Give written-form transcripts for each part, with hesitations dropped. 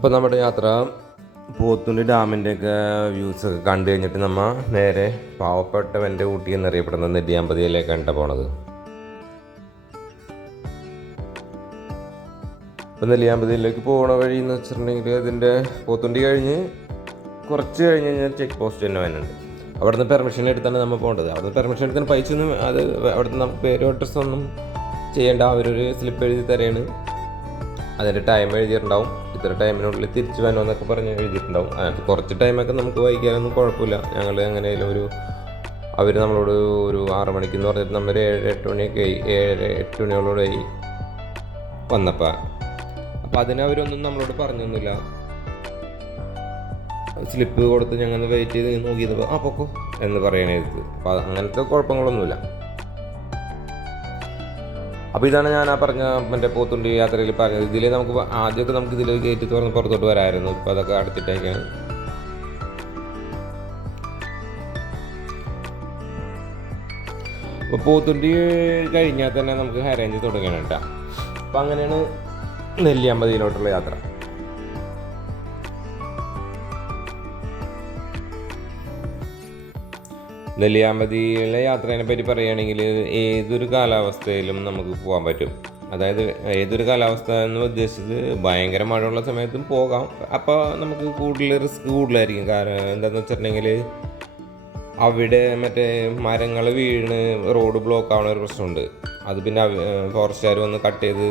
അപ്പോൾ നമ്മുടെ യാത്ര പോത്തുണ്ടി ഡാമിൻ്റെയൊക്കെ വ്യൂസൊക്കെ കണ്ടു കഴിഞ്ഞിട്ട് നമ്മൾ നേരെ പാവപ്പെട്ടവൻ്റെ ഊട്ടി എന്നറിയപ്പെടുന്ന നെല്ലിയാമ്പതിയിലേക്കാണ് പോണത്. അപ്പോൾ നെല്ലിയാമ്പതിയിലേക്ക് പോകണ വഴി എന്ന് വെച്ചിട്ടുണ്ടെങ്കിൽ അതിൻ്റെ പോത്തുണ്ടി കഴിഞ്ഞ് കുറച്ച് കഴിഞ്ഞ് കഴിഞ്ഞാൽ ചെക്ക് പോസ്റ്റ് തന്നെ വരുന്നുണ്ട്. അവിടുന്ന് പെർമിഷൻ എടുത്താണ് നമ്മൾ പോകേണ്ടത്. അവിടുന്ന് പെർമിഷൻ എടുത്താൽ പൈസ ഒന്നും അത് അവിടുന്ന് നമുക്ക് പേരും അഡ്രസ്സൊന്നും ചെയ്യേണ്ട. അവരൊരു സ്ലിപ്പ് എഴുതി തരാണ്. അതിൻ്റെ ടൈം എഴുതിയിട്ടുണ്ടാവും, ഇത്ര ടൈമിനുള്ളിൽ തിരിച്ച് വരണമെന്നൊക്കെ പറഞ്ഞ് എഴുതിയിട്ടുണ്ടാവും. അതിനകത്ത് കുറച്ച് ടൈമൊക്കെ നമുക്ക് വൈകാനൊന്നും കുഴപ്പമില്ല. ഞങ്ങൾ എങ്ങനെയായാലും അവർ നമ്മളോട് ഒരു 6 മണിക്കെന്ന് പറഞ്ഞിട്ട് നമ്മൾ 7-8 മണിയൊക്കെ ആയി, 7-8 മണിയോളോടായി വന്നപ്പോൾ. അപ്പോൾ അതിനവരൊന്നും നമ്മളോട് പറഞ്ഞൊന്നുമില്ല. സ്ലിപ്പ് കൊടുത്ത് ഞങ്ങൾ വെയിറ്റ് ചെയ്ത് നോക്കിയപ്പോൾ പൊക്കോ എന്ന് പറയണത്. അപ്പോൾ അങ്ങനത്തെ കുഴപ്പങ്ങളൊന്നുമില്ല. അപ്പോൾ ഇതാണ് ഞാൻ പറഞ്ഞ മറ്റേ പോത്തുണ്ടി യാത്രയിൽ പറഞ്ഞത്. ഇതിൽ നമുക്ക് ആദ്യമൊക്കെ നമുക്ക് ഇതിൽ ഗേറ്റ് തുറന്ന് പുറത്തോട്ട് വരാമായിരുന്നു. ഇപ്പോൾ അതൊക്കെ അടച്ചിട്ടേക്കാണ്. അപ്പോൾ പോത്തുണ്ടി കഴിഞ്ഞാൽ തന്നെ നമുക്ക് ഹൈറേഞ്ച് തുടങ്ങണം കേട്ടോ. അപ്പോൾ അങ്ങനെയാണ് നെല്ലിയാമ്പതിയിലോട്ടുള്ള യാത്ര. നെല്ലിയാമ്പതിയിലെ യാത്രേനെ പറ്റി പറയുകയാണെങ്കിൽ ഏതൊരു കാലാവസ്ഥയിലും നമുക്ക് പോകാൻ പറ്റും. അതായത് ഏതൊരു കാലാവസ്ഥ എന്ന് ഉദ്ദേശിച്ചത് ഭയങ്കര മഴയുള്ള സമയത്തും പോകാം. അപ്പോൾ നമുക്ക് റിസ്ക് കൂടുതലായിരിക്കും. കാരണം എന്താണെന്ന് വെച്ചിട്ടുണ്ടെങ്കിൽ അവിടെ മറ്റേ മരങ്ങൾ വീണ് റോഡ് ബ്ലോക്ക് ആവുന്ന ഒരു പ്രശ്നമുണ്ട്. അത് പിന്നെ ഫോറസ്റ്റുകാർ വന്ന് കട്ട് ചെയ്ത്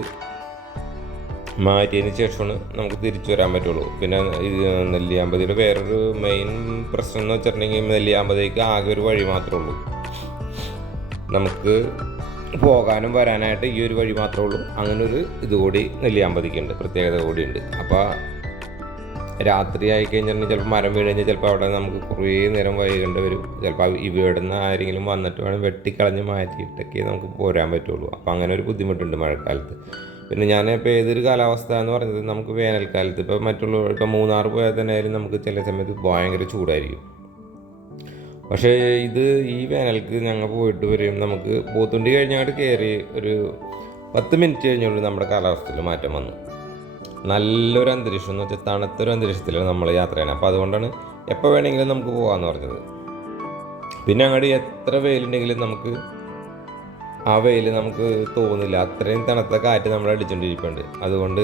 മാറ്റിയതിന് ശേഷമാണ് നമുക്ക് തിരിച്ചു വരാൻ പറ്റുള്ളൂ. പിന്നെ നെല്ലിയാമ്പതിയുടെ വേറൊരു മെയിൻ പ്രശ്നം എന്ന് വെച്ചിട്ടുണ്ടെങ്കിൽ നെല്ലിയാമ്പതിക്ക് ആകെ ഒരു വഴി മാത്രമേ ഉള്ളൂ. നമുക്ക് പോകാനും വരാനായിട്ട് ഈ ഒരു വഴി മാത്രമേ ഉള്ളൂ. അങ്ങനൊരു ഇതുകൂടി നെല്ലിയാമ്പതിക്കുണ്ട്, പ്രത്യേകത കൂടിയുണ്ട്. അപ്പോൾ രാത്രി ആയിക്കഴിഞ്ഞിട്ടുണ്ടെങ്കിൽ ചിലപ്പോൾ മരം വീണ് കഴിഞ്ഞാൽ ചിലപ്പോൾ അവിടെ നമുക്ക് കുറേ നേരം വൈകേണ്ടി വരും. ചിലപ്പോൾ ഇവിടെ നിന്ന് ആരെങ്കിലും വന്നിട്ട് വേണം വെട്ടിക്കളഞ്ഞ് മാറ്റിയിട്ടൊക്കെ നമുക്ക് പോരാൻ പറ്റുള്ളൂ. അപ്പോൾ അങ്ങനെ ഒരു ബുദ്ധിമുട്ടുണ്ട് മഴക്കാലത്ത്. പിന്നെ ഞാനിപ്പോൾ ഏതൊരു കാലാവസ്ഥ എന്ന് പറഞ്ഞത് നമുക്ക് വേനൽക്കാലത്ത് ഇപ്പോൾ ഇപ്പോൾ മൂന്നാർ പോയാൽ തന്നെ ആയാലും നമുക്ക് ചില സമയത്ത് ഭയങ്കര ചൂടായിരിക്കും. പക്ഷേ ഇത് ഈ വേനൽക്ക് ഞങ്ങൾ പോയിട്ട് വരും നമുക്ക് പോത്തുണ്ടി കഴിഞ്ഞങ്ങോട്ട് കയറി ഒരു 10 മിനിറ്റ് കഴിഞ്ഞുകൊണ്ട് നമ്മുടെ കാലാവസ്ഥയിൽ മാറ്റം വന്നു. നല്ലൊരു അന്തരീക്ഷം എന്ന് വെച്ചാൽ തണുത്തൊരു അന്തരീക്ഷത്തിലാണ് നമ്മൾ യാത്ര ചെയ്യണം. അപ്പോൾ അതുകൊണ്ടാണ് എപ്പോൾ വേണമെങ്കിലും നമുക്ക് പോകാമെന്ന് പറഞ്ഞത്. പിന്നെ അങ്ങോട്ട് എത്ര വെയിലുണ്ടെങ്കിലും നമുക്ക് ആ വെയിൽ നമുക്ക് തോന്നില്ല. അത്രയും തണുത്ത കാറ്റ് നമ്മൾ അടിച്ചുകൊണ്ടിരിക്കുന്നുണ്ട്. അതുകൊണ്ട്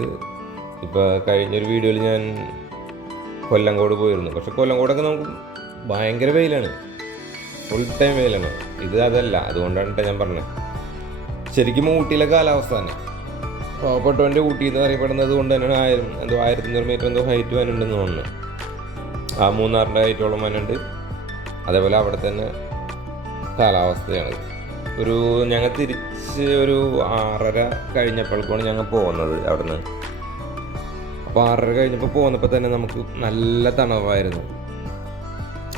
ഇപ്പോൾ കഴിഞ്ഞൊരു വീഡിയോയിൽ ഞാൻ കൊല്ലങ്കോട് പോയിരുന്നു. പക്ഷെ കൊല്ലങ്കോടൊക്കെ നമുക്ക് ഭയങ്കര വെയിലാണ്, ഫുൾ ടൈം വെയിലാണ്. ഇത് അതല്ല. അതുകൊണ്ടാണ് ഞാൻ പറഞ്ഞത്. ശരിക്കും ഊട്ടിയിലെ കാലാവസ്ഥ തന്നെ പാവപ്പെട്ടവൻ്റെ ഊട്ടി എന്ന് അറിയപ്പെടുന്നത് കൊണ്ട് തന്നെയാണ് 1500 മീറ്റർ ഹൈറ്റ് വനുണ്ടെന്ന് തോന്നുന്നു. ആ മൂന്നാറിൻ്റെ ഹൈറ്റോളം വനുണ്ട്. അതേപോലെ അവിടെ തന്നെ കാലാവസ്ഥയാണ്. ഞങ്ങൾ തിരിച്ച് ഒരു 6:30 കഴിഞ്ഞപ്പോഴേക്കാണ് ഞങ്ങൾ പോകുന്നത് അവിടുന്ന്. അപ്പോൾ 6:30 കഴിഞ്ഞപ്പോൾ പോകുന്നപ്പോൾ തന്നെ നമുക്ക് നല്ല തണുപ്പായിരുന്നു.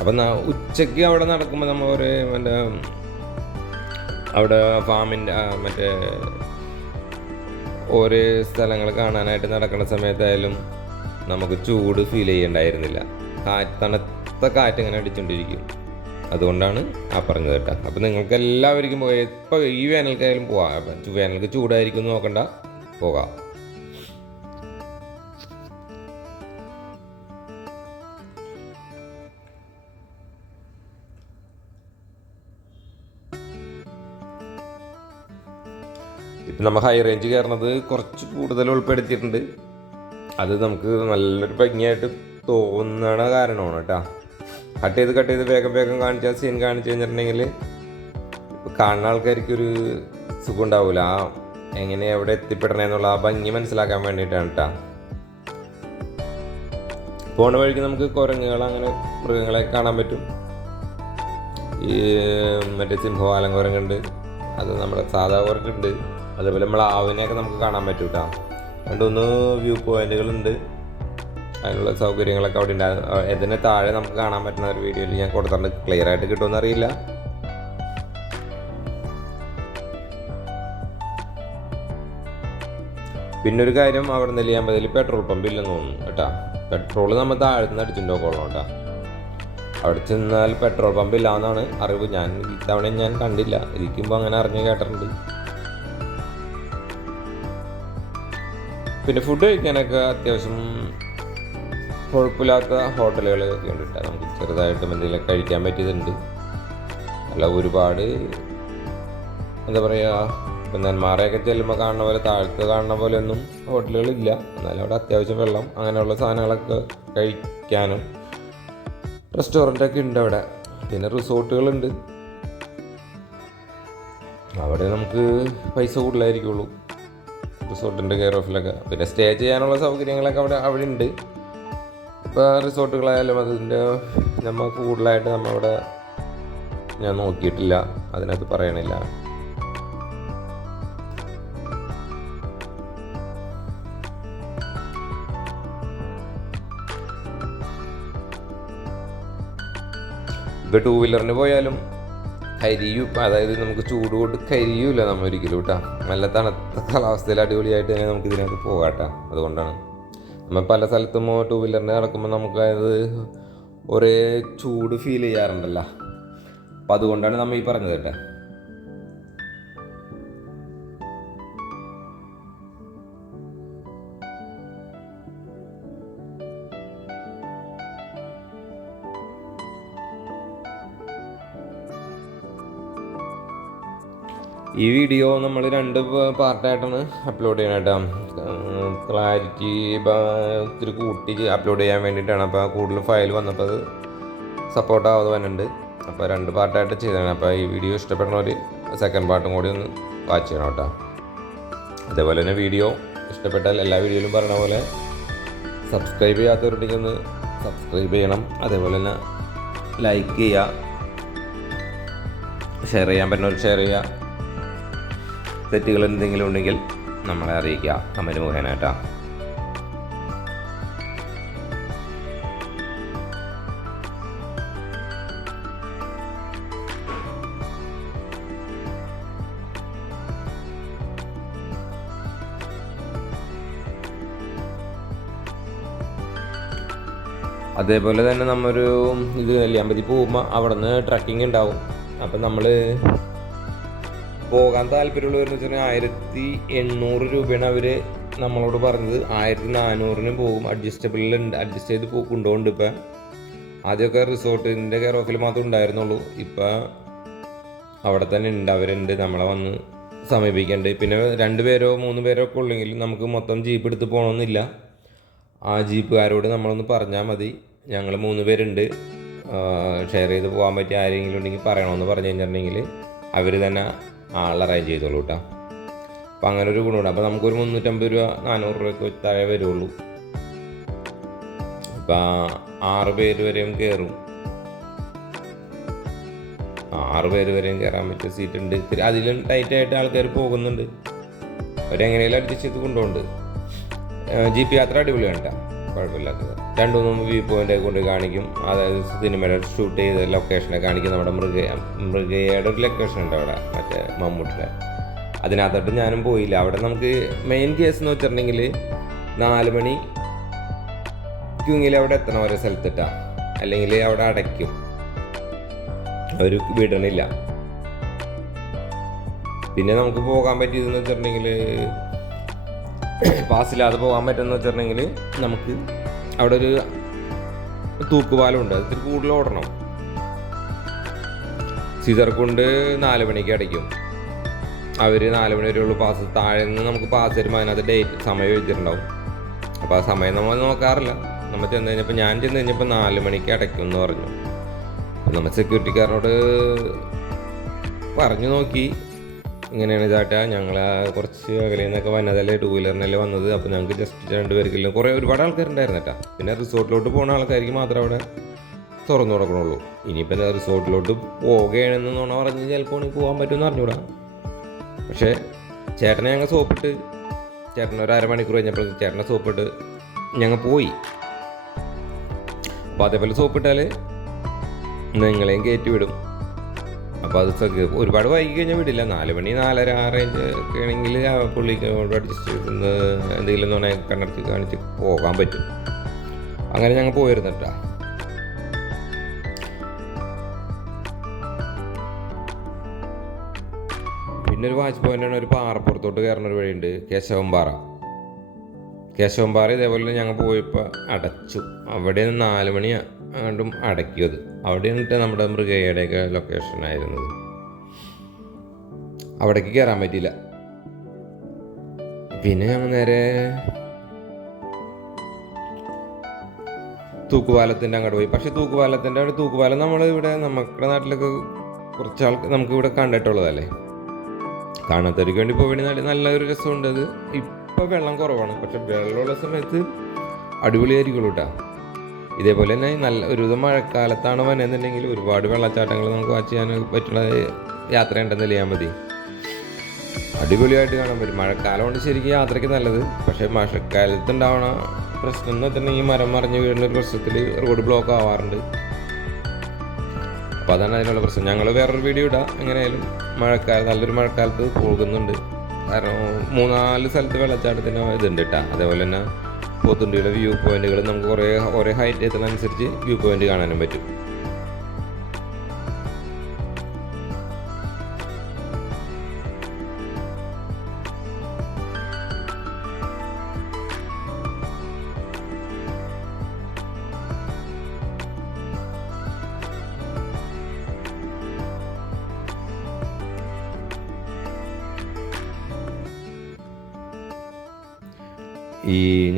അപ്പം ഉച്ചയ്ക്ക് അവിടെ നടക്കുമ്പോൾ നമ്മൾ അവിടെ ഫാമിൻ്റെ ഓരോ സ്ഥലങ്ങൾ കാണാനായിട്ട് നടക്കുന്ന സമയത്തായാലും നമുക്ക് ചൂട് ഫീൽ ചെയ്യണ്ടായിരുന്നില്ല. തണുത്ത കാറ്റിങ്ങനെ അടിച്ചുകൊണ്ടിരിക്കും. അതുകൊണ്ടാണ് പറഞ്ഞത് കേട്ടോ. അപ്പോൾ നിങ്ങൾക്ക് എല്ലാവർക്കും ഇപ്പോൾ ഈ വേനൽക്കായാലും പോകാം. വേനൽക്ക് ചൂടായിരിക്കും എന്ന് നോക്കണ്ട, പോകാം. ഇപ്പം നമ്മൾ ഹൈ റേഞ്ച് കയറുന്നത് കുറച്ച് കൂടുതൽ ഉൾപ്പെടുത്തിയിട്ടുണ്ട്. അത് നമുക്ക് നല്ലൊരു ഭംഗിയായിട്ട് തോന്നണ കാരണമാണ് കേട്ടോ. കട്ട് ചെയ്ത് വേഗം കാണിച്ചാൽ സീൻ കാണിച്ചു കഴിഞ്ഞിട്ടുണ്ടെങ്കിൽ കാണുന്ന ആൾക്കാർക്കൊരു സുഖം ഉണ്ടാവില്ല. എങ്ങനെ എവിടെ എത്തിപ്പെടണമെന്നുള്ള ആ ഭംഗി മനസ്സിലാക്കാൻ വേണ്ടിയിട്ടാണ് കേട്ടോ. പോണ വഴിക്ക് നമുക്ക് കുരങ്ങുകൾ അങ്ങനെ മൃഗങ്ങളെ കാണാൻ പറ്റും. ഈ മറ്റേ സിംഹവാലൻ കുരങ്ങുണ്ട്, അത് നമ്മുടെ സാധാ കുരങ്ങുണ്ട്. അതേപോലെ നമ്മൾ ആവിനെയൊക്കെ നമുക്ക് കാണാൻ പറ്റും കേട്ടോ. 2-3 വ്യൂ പോയിന്റുകളുണ്ട്. അതിനുള്ള സൗകര്യങ്ങളൊക്കെ അവിടെ ഉണ്ടാകും. ഇതിന് താഴെ നമുക്ക് കാണാൻ പറ്റുന്ന ഒരു വീഡിയോയിൽ ഞാൻ കൊടുത്തിട്ടുണ്ട്. ക്ലിയർ ആയിട്ട് കിട്ടുമെന്ന് അറിയില്ല. പിന്നൊരു കാര്യം, അവിടെ നെല്ലിയാമ്പതിൽ പെട്രോൾ പമ്പ് ഇല്ലെന്ന് തോന്നുന്നു കേട്ടോ. പെട്രോൾ നമ്മൾ താഴത്തുനിന്ന് അടിച്ചിട്ടുണ്ടോക്കോളാം കേട്ടോ. അവിടെ ചെന്നാൽ പെട്രോൾ പമ്പ് ഇല്ലാന്നാണ് അറിവ്. ഇത്തവണ ഞാൻ കണ്ടില്ല. ഇരിക്കുമ്പോൾ അങ്ങനെ അറിഞ്ഞ് കേട്ടിട്ടുണ്ട്. പിന്നെ ഫുഡ് കഴിക്കാനൊക്കെ അത്യാവശ്യം കുഴപ്പമില്ലാത്ത ഹോട്ടലുകളൊക്കെ ഉണ്ട് കേട്ടോ. നമുക്ക് ചെറുതായിട്ടും എന്തെങ്കിലും കഴിക്കാൻ പറ്റിയതുണ്ട്. അല്ല ഒരുപാട് എന്താ പറയുക, ഇപ്പം നെന്മാറയൊക്കെ ചെല്ലുമ്പോൾ കാണുന്ന പോലെ താഴത്ത് കാണുന്ന പോലെ ഒന്നും ഹോട്ടലുകളില്ല. എന്നാലും അവിടെ അത്യാവശ്യം വെള്ളം അങ്ങനെയുള്ള സാധനങ്ങളൊക്കെ കഴിക്കാനും റെസ്റ്റോറൻ്റൊക്കെ ഉണ്ട് അവിടെ. പിന്നെ റിസോർട്ടുകളുണ്ട്, അവിടെ നമുക്ക് പൈസ കൂടുതലായിരിക്കുള്ളൂ റിസോർട്ടിൻ്റെ കെയർ ഓഫിലൊക്കെ. പിന്നെ സ്റ്റേ ചെയ്യാനുള്ള സൗകര്യങ്ങളൊക്കെ അവിടെ ഉണ്ട്. ഇപ്പോൾ റിസോർട്ടുകളായാലും അതിൻ്റെ നമ്മൾ കൂടുതലായിട്ട് നമ്മളവിടെ ഞാൻ നോക്കിയിട്ടില്ല, അതിനകത്ത് പറയണില്ല. ഇപ്പോൾ 2 വീലറിന് പോയാലും കരിയും, അതായത് നമുക്ക് ചൂട് കൊണ്ട് കരിയൂല നമ്മൾ ഒരിക്കലും കേട്ടോ. നല്ല തണുത്ത കാലാവസ്ഥയിൽ അടിപൊളിയായിട്ട് തന്നെ നമുക്ക് ഇതിനകത്ത് പോകാം കേട്ടോ. അതുകൊണ്ടാണ് നമ്മൾ പല സ്ഥലത്തും 2 വീലറിന് നടക്കുമ്പോൾ നമുക്കത് ഒരേ ചൂട് ഫീൽ ചെയ്യാറുണ്ടല്ലോ. അപ്പം അതുകൊണ്ടാണ് നമ്മൾ ഈ പറഞ്ഞത് കേട്ടോ. ഈ വീഡിയോ നമ്മൾ 2 പാർട്ടായിട്ടാണ് അപ്ലോഡ് ചെയ്യണം കേട്ടോ. ക്ലാരിറ്റി ഇത്തിരി കൂട്ടി അപ്ലോഡ് ചെയ്യാൻ വേണ്ടിയിട്ടാണ്. അപ്പോൾ കൂടുതൽ ഫയൽ വന്നപ്പോൾ അത് സപ്പോർട്ടാവാതെ വന്നിട്ടുണ്ട്. അപ്പോൾ 2 പാർട്ടായിട്ട് ചെയ്തതാണ്. അപ്പോൾ ഈ വീഡിയോ ഇഷ്ടപ്പെടുന്നവർ സെക്കൻഡ് പാർട്ടും കൂടി ഒന്ന് വാച്ച് ചെയ്യണം കേട്ടോ. അതേപോലെ തന്നെ വീഡിയോ ഇഷ്ടപ്പെട്ടാൽ എല്ലാ വീഡിയോയിലും പറഞ്ഞ പോലെ സബ്സ്ക്രൈബ് ചെയ്യാത്തവരുണ്ടെങ്കിൽ ഒന്ന് സബ്സ്ക്രൈബ് ചെയ്യണം. അതേപോലെ തന്നെ ലൈക്ക് ചെയ്യുക, ഷെയർ ചെയ്യാൻ പറ്റുന്നവർ ഷെയർ ചെയ്യുക. തെറ്റുകൾ എന്തെങ്കിലും ഉണ്ടെങ്കിൽ നമ്മളെ അറിയിക്കുക കമൻറ്റ് മുഖേന കേട്ടോ. അതേപോലെ തന്നെ നമ്മൊരു ഇത് നെല്ലിയാമ്പതി പോകുമ്പോൾ അവിടെ നിന്ന് ട്രക്കിംഗ് ഉണ്ടാവും. അപ്പം നമ്മൾ പോകാൻ താല്പര്യമുള്ളവരെന്ന് വെച്ചാൽ 1800 രൂപയാണ് അവർ നമ്മളോട് പറഞ്ഞത്. 1400 പോകും. അഡ്ജസ്റ്റബിളിലുണ്ട്, അഡ്ജസ്റ്റ് ചെയ്ത് കൊണ്ടുപോകുന്നുണ്ട്. ഇപ്പം ആദ്യമൊക്കെ റിസോർട്ടിൻ്റെ കെയർ ഓഫിൽ മാത്രമേ ഉണ്ടായിരുന്നുള്ളൂ. ഇപ്പം അവിടെ തന്നെ ഉണ്ട്, അവരുണ്ട്, നമ്മളെ വന്ന് സമീപിക്കേണ്ടത്. പിന്നെ 2 പേരോ 3 പേരോ ഒക്കെ ഉള്ളെങ്കിൽ നമുക്ക് മൊത്തം ജീപ്പ് എടുത്ത് പോകണമെന്നില്ല. ആ ജീപ്പുകാരോട് നമ്മളൊന്ന് പറഞ്ഞാൽ മതി, ഞങ്ങൾ 3 പേരുണ്ട്, ഷെയർ ചെയ്ത് പോകാൻ പറ്റിയ ആരെങ്കിലും ഉണ്ടെങ്കിൽ പറയണമെന്ന് പറഞ്ഞു കഴിഞ്ഞിട്ടുണ്ടെങ്കിൽ അവർ തന്നെ ആൾ അറേഞ്ച് ചെയ്തോളൂ കേട്ടോ. അപ്പം അങ്ങനെ ഒരു ഗുണമുണ്ട്. അപ്പോൾ നമുക്കൊരു 350 രൂപ 400 രൂപയ്ക്ക് താഴെ വരുള്ളൂ. അപ്പം 6 പേര് വരെയും കയറും. 6 പേര് വരെയും കയറാൻ പറ്റിയ സീറ്റ് ഉണ്ട്. ഇത്തിരി അതിലും ടൈറ്റായിട്ട് ആൾക്കാർ പോകുന്നുണ്ട്. അവരെങ്ങനെയെങ്കിലും അഡ്ജസ്റ്റ് ചെയ്ത് കൊണ്ടുപോകുന്നുണ്ട്. ജീപ്പ് യാത്ര അടിപൊളിയാണ് കേട്ടോ, കുഴപ്പമില്ലാത്തത്. 2-3 വ്യൂ പോയിൻ്റ് കൊണ്ട് കാണിക്കും. അതായത് സിനിമയുടെ ഷൂട്ട് ചെയ്ത ലൊക്കേഷനെ കാണിക്കും. നമ്മുടെ മൃഗയുടെ ഒരു ലൊക്കേഷൻ ഉണ്ട് അവിടെ, മറ്റേ മമ്മൂട്ടിയുടെ. അതിനകത്തോട്ട് ഞാനും പോയില്ല. അവിടെ നമുക്ക് മെയിൻ കേസ് എന്ന് വെച്ചിട്ടുണ്ടെങ്കിൽ 4 മണി ക്യൂങ്ങിൽ അവിടെ എത്തണം ഓരോ സ്ഥലത്തിട്ടാ, അല്ലെങ്കിൽ അവിടെ അടയ്ക്കും, അവർ വിടണില്ല. പിന്നെ നമുക്ക് പോകാൻ പറ്റിയതെന്ന് വെച്ചിട്ടുണ്ടെങ്കിൽ പാസ്സില്ലാതെ പോകാൻ പറ്റുമെന്ന് വെച്ചിട്ടുണ്ടെങ്കിൽ നമുക്ക് അവിടെ ഒരു തൂക്കുപാലമുണ്ട്, അത് ഇത്തിരി കൂടുതൽ ഓടണം. സീസർക്കുണ്ട് 4 മണിക്ക് അടയ്ക്കും. അവർ 4 മണി വരെയുള്ള പാസ്. താഴെ നിന്ന് നമുക്ക് പാസ് തരുമ്പോൾ അതിനകത്ത് ഡേറ്റ് സമയം എഴുതിയിട്ടുണ്ടാവും. അപ്പോൾ ആ സമയം നമ്മൾ നോക്കാറില്ല. നമ്മൾ ചെന്ന് കഴിഞ്ഞപ്പോൾ ഞാൻ ചെന്ന് കഴിഞ്ഞപ്പോൾ 4 മണിക്ക് അടയ്ക്കും എന്ന് പറഞ്ഞു. അപ്പോൾ നമ്മൾ സെക്യൂരിറ്റിക്കാരനോട് പറഞ്ഞു നോക്കി, ഇങ്ങനെയാണ് ചേട്ടാ, ഞങ്ങൾ കുറച്ച് അകലെ നിന്നൊക്കെ വന്നതല്ലേ, 2 വീലറിനല്ലേ വന്നത്, അപ്പോൾ ഞങ്ങൾക്ക് ജസ്റ്റ് 2 പേർക്കില്ല. ഒരുപാട് ആൾക്കാരുണ്ടായിരുന്നു കേട്ടോ. പിന്നെ റിസോർട്ടിലോട്ട് പോകുന്ന ആൾക്കാർക്ക് മാത്രമേ അവിടെ തുറന്നു കൊടുക്കണുള്ളൂ. ഇനിയിപ്പോൾ റിസോർട്ടിലോട്ട് പോകുകയാണെന്ന് നുണ പറഞ്ഞ് ചിലപ്പോൾ പോകാൻ പറ്റുമെന്ന് അറിഞ്ഞൂടാ. പക്ഷേ ചേട്ടനെ ഞങ്ങൾ സോപ്പിട്ട്, ചേട്ടൻ ഒരു അരമണിക്കൂർ കഴിഞ്ഞപ്പോൾ ചേട്ടനെ സോപ്പിട്ട് ഞങ്ങൾ പോയി. അപ്പോൾ അതേപോലെ സോപ്പിട്ടാൽ നിങ്ങളെയും കയറ്റി വിടും. അപ്പോൾ അത് ഒരുപാട് വൈകി കഴിഞ്ഞാൽ വിടില്ല. 4 മണി 4:30 6 ഒക്കെ ആണെങ്കിൽ പുള്ളിക്ക് അഡ്ജസ്റ്റ് ചെയ്ത് എന്തെങ്കിലും നുണ കണ്ണടച്ച് കാണിച്ച് പോകാൻ പറ്റും. അങ്ങനെ ഞങ്ങൾ പോയിരുന്നു കേട്ടോ. പിന്നെ ഒരു വാച്ച് പോയിൻ്റാണ്, ഒരു പാറപ്പുറത്തോട്ട് കയറുന്ന ഒരു വഴിയുണ്ട്, കേശവംപാറ. കേശവമ്പാറ ഇതേപോലെ ഞങ്ങൾ പോയപ്പോൾ അടച്ചു. അവിടെ 4 മണി ആണ്ടും അടയ്ക്കിയത്. അവിടെ നിന്നിട്ട് നമ്മുടെ മൃഗയുടെയൊക്കെ ലൊക്കേഷനായിരുന്നത്. അവിടേക്ക് കയറാൻ പറ്റിയില്ല. പിന്നെ ഞങ്ങൾ നേരെ തൂക്കുപാലത്തിൻ്റെ അങ്ങോട്ട് പോയി. പക്ഷേ തൂക്കുപാലം നമ്മൾ ഇവിടെ നമ്മുടെ നാട്ടിലൊക്കെ കുറച്ച് ആൾക്ക് നമുക്ക് ഇവിടെ കണ്ടിട്ടുള്ളതല്ലേ. കാണാത്തവർക്ക് വേണ്ടി പോയി നല്ലൊരു രസമുണ്ട്. അത് ഇപ്പോൾ വെള്ളം കുറവാണ്, പക്ഷെ വെള്ളമുള്ള സമയത്ത് അടിപൊളിയായിരിക്കുള്ളൂ കേട്ടോ. ഇതേപോലെ തന്നെ നല്ല ഒരുവിധം മഴക്കാലത്താണ് വന്നെന്നുണ്ടെങ്കിൽ ഒരുപാട് വെള്ളച്ചാട്ടങ്ങൾ നമുക്ക് വാച്ച് ചെയ്യാൻ പറ്റുന്ന യാത്ര ഉണ്ടെന്ന് ചെയ്യാൻ മതി. അടിപൊളിയായിട്ട് കാണാൻ പറ്റും. മഴക്കാലം കൊണ്ട് ശരിക്കും യാത്രയ്ക്ക് നല്ലത്. പക്ഷേ മഴക്കാലത്ത് ഉണ്ടാവണ പ്രശ്നം എന്ന് വെച്ചിട്ടുണ്ടെങ്കിൽ മരം മറിഞ്ഞ് വീഴുന്ന ഒരു പ്രശ്നത്തിൽ റോഡ് ബ്ലോക്ക് ആവാറുണ്ട്. അപ്പോൾ അതാണ് അതിനുള്ള പ്രശ്നം. ഞങ്ങൾ വേറൊരു വീഡിയോ ഇടാം. എങ്ങനെയായാലും നല്ലൊരു മഴക്കാലത്ത് പോകുന്നുണ്ട്. കാരണം 3-4 സ്ഥലത്ത് വെള്ളച്ചാട്ടത്തിന് ഇതുണ്ട് കേട്ടോ. അതേപോലെ തന്നെ പോത്തുണ്ടിയുടെ വ്യൂ പോയിന്റുകൾ നമുക്ക് കുറേ ഹൈറ്റ് എത്തുന്നതനുസരിച്ച് വ്യൂ പോയിന്റ് കാണാനും പറ്റും.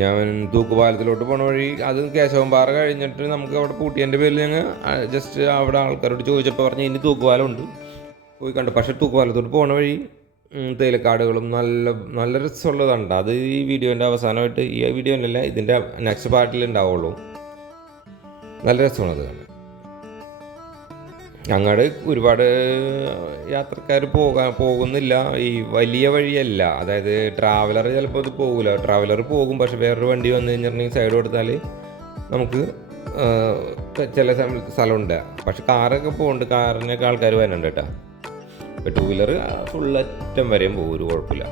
ഞാൻ തൂക്കുപാലത്തിലോട്ട് പോണ വഴി അത് കേശവമ്പാറ കഴിഞ്ഞിട്ട് നമുക്ക് അവിടെ പൂട്ടിയതിൻ്റെ പേരിൽ ഞങ്ങൾ ജസ്റ്റ് അവിടെ ആൾക്കാരോട് ചോദിച്ചപ്പോൾ പറഞ്ഞ് ഇനി തൂക്കുപാലമുണ്ട്, പോയി കണ്ടു. പക്ഷേ തൂക്കുപാലത്തോട്ട് പോണ വഴി തേയിലക്കാടുകളും നല്ല രസമുള്ളതുണ്ട്. അത് ഈ വീഡിയോൻ്റെ അവസാനമായിട്ട്, ഈ വീഡിയോയിലല്ല ഇതിൻ്റെ നെക്സ്റ്റ് പാർട്ടിൽ ഉണ്ടാവുള്ളൂ. നല്ല രസമാണത് കാണാൻ. അങ്ങോട്ട് ഒരുപാട് യാത്രക്കാർ പോകുന്നില്ല. ഈ വലിയ വഴിയല്ല, അതായത് ട്രാവലർ ചിലപ്പോൾ ഇത് പോകില്ല. ട്രാവലർ പോകും, പക്ഷെ വേറൊരു വണ്ടി വന്നു കഴിഞ്ഞിട്ടുണ്ടെങ്കിൽ സൈഡ് കൊടുത്താൽ നമുക്ക് ചില സ്ഥലമുണ്ട്. പക്ഷെ കാറൊക്കെ പോകുന്നുണ്ട്, കാറിനൊക്കെ ആൾക്കാർ വരുന്നുണ്ട് കേട്ടോ. ഇപ്പോൾ 2 വീലർ ഫുള്ളറ്റം വരെയും പോകും, ഒരു കുഴപ്പമില്ല.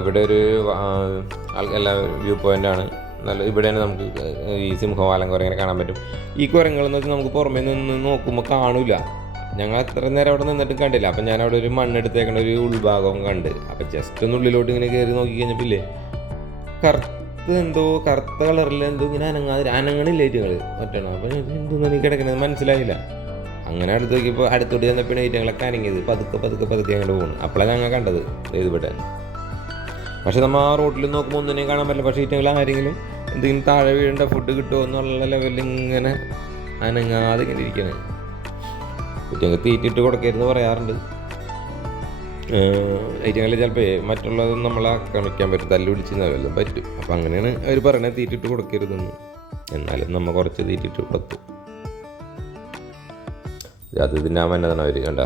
ഇവിടെ ഒരു എല്ലാ വ്യൂ പോയിൻ്റാണ്. ഇവിടെയാണ് നമുക്ക് ഈ സിംഹവാലം കുരങ്ങനെ കാണാൻ പറ്റും. ഈ കുരങ്ങളെന്ന് വെച്ചാൽ നമുക്ക് പുറമേ നിന്ന് നോക്കുമ്പോൾ കാണില്ല. ഞങ്ങൾ അത്ര നേരം അവിടെ നിന്നിട്ട് കണ്ടില്ല. അപ്പം ഞാൻ അവിടെ ഒരു മണ്ണെടുത്തേക്കണ ഒരു ഉൾഭാഗവും കണ്ട്. അപ്പം ജസ്റ്റ് ഒന്ന് ഉള്ളിലോട്ട് ഇങ്ങനെ കയറി നോക്കി കഴിഞ്ഞപ്പില്ലേ കറുത്ത കളറിൽ എന്തോ ഇങ്ങനെ അനങ്ങണില്ല ഐറ്റങ്ങൾ ഒറ്റണം. അപ്പം എന്തോന്നും എനിക്ക് കിടക്കണത് മനസ്സിലായില്ല. അങ്ങനെ അടുത്ത് നോക്കിയപ്പോൾ അടുത്തോട്ട് ചെന്നപ്പോൾ ഐറ്റങ്ങളൊക്കെ അനങ്ങിയത് പതുക്കെ അങ്ങോട്ട് പോകുന്നു. അപ്പോഴാണ് ഞങ്ങൾ കണ്ടത് ഇവിടെ. പക്ഷെ നമ്മൾ ആ റോഡിൽ നോക്കുമ്പോൾ ഒന്നിനെയും കാണാൻ പറ്റില്ല. പക്ഷേ ഈറ്റങ്ങൾ ആരെങ്കിലും എന്തെങ്കിലും താഴെ വീഴേണ്ട ഫുഡ് കിട്ടുമോ എന്നുള്ള ലെവലിൽ ഇങ്ങനെ അനങ്ങാതെ ഇങ്ങനെ ഇരിക്കണേ. ഈറ്റങ്ങൾ തീറ്റിട്ട് കൊടുക്കരുതെന്ന് പറയാറുണ്ട്. ഈറ്റങ്ങൾ ചിലപ്പോൾ മറ്റുള്ളതൊന്നും നമ്മളെ ആക്രമിക്കാൻ പറ്റും, തല്ലു പിടിച്ചെന്നാലും പറ്റും. അപ്പം അങ്ങനെയാണ് അവർ പറയണത്, തീറ്റിട്ട് കൊടുക്കരുതെന്ന്. എന്നാലും നമ്മൾ കുറച്ച് തീറ്റിട്ട് കൊടുത്തു. അത് തിന്നാൻ വന്നതാണ് അവർ. കണ്ട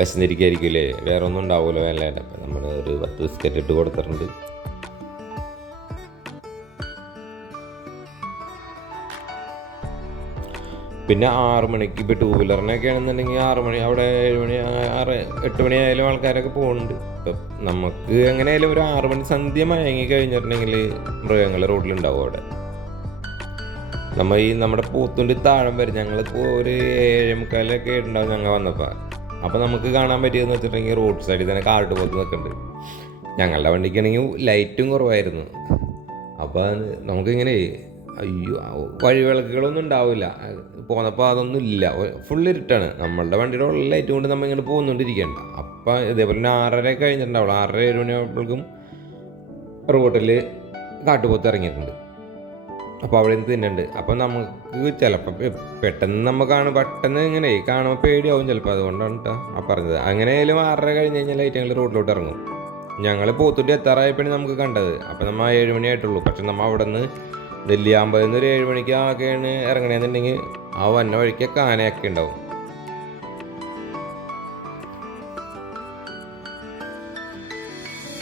വിശന്നിരിക്കായിരിക്കില്ലേ, വേറെ ഒന്നും ഉണ്ടാവുമല്ലോ വേലായിട്ട്. അപ്പം നമ്മൾ ഒരു 10 ബിസ്ക്കറ്റ് ഇട്ട് കൊടുത്തിട്ടുണ്ട്. പിന്നെ 6 മണിക്ക് ഇപ്പോൾ 2 വീലറിനൊക്കെ ആണെന്നുണ്ടെങ്കിൽ 6 മണി, അവിടെ 7 മണി 8 മണി ആയാലും ആൾക്കാരൊക്കെ പോകുന്നുണ്ട്. ഇപ്പം നമുക്ക് എങ്ങനെയായാലും ഒരു 6 മണി സന്ധ്യ മയങ്ങി കഴിഞ്ഞിട്ടുണ്ടെങ്കിൽ മൃഗങ്ങൾ റോഡിലുണ്ടാവും അവിടെ. നമ്മുടെ പോത്തുണ്ടി താഴം വരും. ഞങ്ങളിപ്പോൾ ഒരു 7:45 ഉണ്ടാവും ഞങ്ങൾ വന്നപ്പോൾ. അപ്പോൾ നമുക്ക് കാണാൻ പറ്റിയതെന്ന് വെച്ചിട്ടുണ്ടെങ്കിൽ റോഡ് സൈഡിൽ തന്നെ കാർട്ട് പോലത്തെ നിൽക്കുന്നുണ്ട്. ഞങ്ങളുടെ വണ്ടിക്കാണെങ്കിൽ ലൈറ്റും കുറവായിരുന്നു. അപ്പോൾ നമുക്കിങ്ങനെ വഴിവിളക്കുകളൊന്നും ഉണ്ടാവില്ല. പോന്നപ്പോൾ അതൊന്നും ഇല്ല, ഫുൾ ഇരുട്ടാണ്. നമ്മളുടെ വണ്ടിയുടെ ഉള്ള ലൈറ്റ് കൊണ്ട് നമ്മൾ ഇങ്ങനെ പോകുന്നുകൊണ്ടിരിക്കേണ്ട. അപ്പം ഇതേപോലെ തന്നെ 6:30 കഴിഞ്ഞിട്ടുണ്ടാവുള്ളൂ. 6:30-7 മണിയാകുമ്പോഴേക്കും റോഡിൽ കാട്ടുപോത്ത് ഇറങ്ങിയിട്ടുണ്ട്. അപ്പോൾ അവിടെ നിന്ന് തിന്നുണ്ട്. അപ്പം നമുക്ക് ചിലപ്പോൾ പെട്ടെന്ന് ഇങ്ങനെ കാണുമ്പോൾ പേടിയാവും ചിലപ്പോൾ. അതുകൊണ്ടാണ് കേട്ടോ ആ പറഞ്ഞത്. അങ്ങനെയായാലും 6:30 കഴിഞ്ഞ് കഴിഞ്ഞാൽ ഐറ്റങ്ങൾ റോഡിലോട്ട് ഇറങ്ങും. ഞങ്ങൾ പോത്തുണ്ടി എത്താറായപ്പോഴാണ് നമുക്ക് കണ്ടത്. അപ്പം നമ്മൾ 7 മണി ആയിട്ടുള്ളൂ. പക്ഷെ നമ്മൾ അവിടെ നിന്ന് നെല്ലിയാമ്പതിൽ നിന്ന് ഒരു 7 മണിക്ക് ആക്കെയാണ് ഇറങ്ങണമെന്നുണ്ടെങ്കിൽ ആ വന്ന വഴിക്കൊക്കെ ആനയൊക്കെ ഉണ്ടാവും.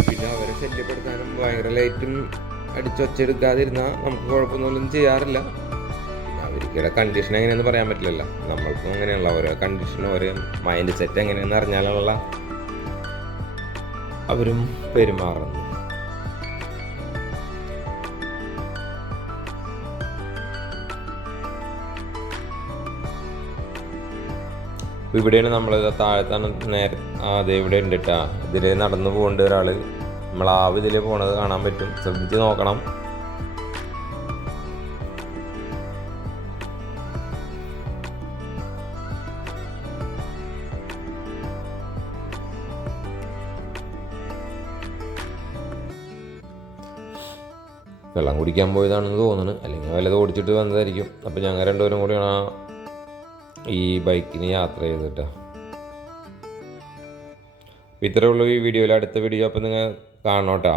പിന്നെ അവരെ ശല്യപ്പെടുത്താനും ഭയങ്കര ലൈറ്റും അടിച്ചൊച്ചെടുക്കാതിരുന്നാൽ നമുക്ക് കുഴപ്പമൊന്നും ചെയ്യാറില്ല. അവർക്കിടെ കണ്ടീഷൻ എങ്ങനെയാണെന്ന് പറയാൻ പറ്റില്ലല്ലോ. നമ്മൾക്കും അങ്ങനെയുള്ള ഓരോ കണ്ടീഷനും ഓരോ മൈൻഡ് സെറ്റ് എങ്ങനെയാണെന്ന് അറിഞ്ഞാലുള്ള അവരും പെരുമാറുന്നത്. അപ്പോൾ ഇവിടെയാണ് നമ്മൾ താഴത്താണ് നേരെ അതെ ഇവിടെ ഉണ്ട് കേട്ടോ. ഇതിൽ നടന്നു പോകേണ്ട ഒരാൾ, നമ്മൾ ഇതിൽ പോണത് കാണാൻ പറ്റും, ശ്രദ്ധിച്ച് നോക്കണം. വെള്ളം കുടിക്കാൻ പോയതാണെന്ന് തോന്നുന്നു, അല്ലെങ്കിൽ വല്ലത് ഓടിച്ചിട്ട് വന്നതായിരിക്കും. അപ്പോൾ ഞങ്ങൾ രണ്ടുപേരും കൂടിയാണ് ഈ ബൈക്കിന് യാത്ര ചെയ്തിട്ട്. ഇത്രയേ ഉള്ളൂ ഈ വീഡിയോയിൽ. അടുത്ത വീഡിയോ അപ്പോൾ നിങ്ങൾ കാണണം കേട്ടോ.